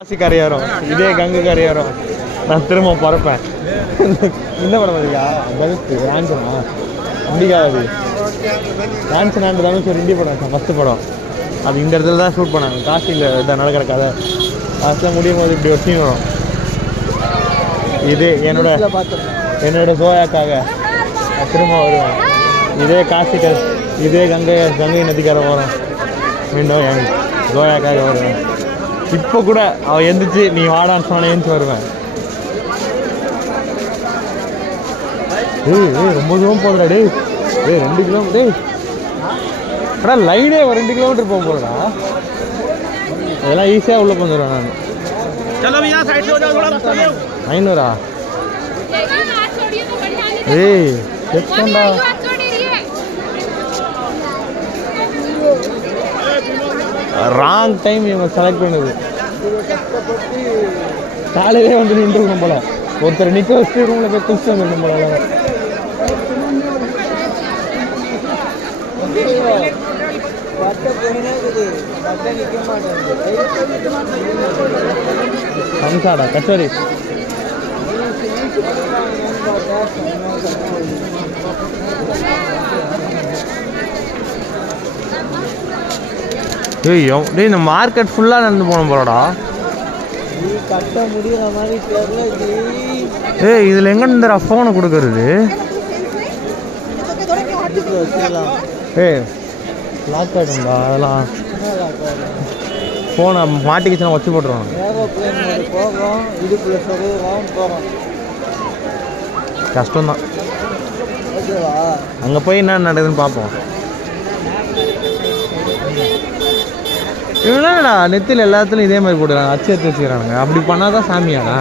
காசி கரையோரம் இதே கங்கை கரையோரம் நான் திரும்ப பிறப்பேன். இந்த படம் இருக்கா தனுஷ் ராஞ்சனா அம்பிகாவதி ராஞ்சனாண்டு தனுஷ் ஒரு இந்திய படம் ஃபஸ்ட்டு படம். அது இந்த இடத்துல தான் ஷூட் பண்ணாங்க. காசியில் இதான் நடக்கிற கதை. லாஸ்ட்டில் முடியும் போது இப்படி ஒரு சீன் வரும். இது என்னோட ஜோயாக்காக நான் திரும்ப வருவேன். இதே காசி இதே கங்கை நதிக்கரை ஓரம் மீண்டும் என் ஜோயாக்காக வருவேன். இப்போ கூட அவள் எந்திரிச்சு நீ வாடான்னு சொன்ன எழுந்து வருவேன். ரொம்ப தூரம் போகுதுடா டேய். 2 கிலோமீட்டர் அடா லைனே ஒரு 2 கிலோமீட்டர் போக போகிறடா. அதெல்லாம் ஈஸியாக உள்ளே வந்துடுவேன் நான். 500 செக்கண்டா ராங் டைம் இவங்க செலக்ட் பண்ணுது. காலையிலே வந்து நின்றுக்கணும் போல. ஒருத்தர் நிற்க வச்சு ரூமில் போய் குளிச்சு வந்துடணும் போல. சம்சாடா கச்சோரி ஐயோ டேய் இந்த மார்க்கெட் ஃபுல்லாக நடந்து போகணும் போலடா. இதில் எங்கே இந்த ஃபோனை கொடுக்கறது? லாக் ஆகிடும்டா அதெல்லாம். ஃபோனை மாட்டிக்கிச்சுன்னா வச்சு போட்டுருவாங்க. கஷ்டம்தான். அங்கே போய் என்ன நடக்குதுன்னு பார்ப்போம். இவங்களாடா நெத்தியில் எல்லாத்துலையும் இதே மாதிரி போட்டுக்கிறாங்க. அச்சு எடுத்து வச்சுக்கிறானுங்க. அப்படி பண்ணாதான் சாமியாடா.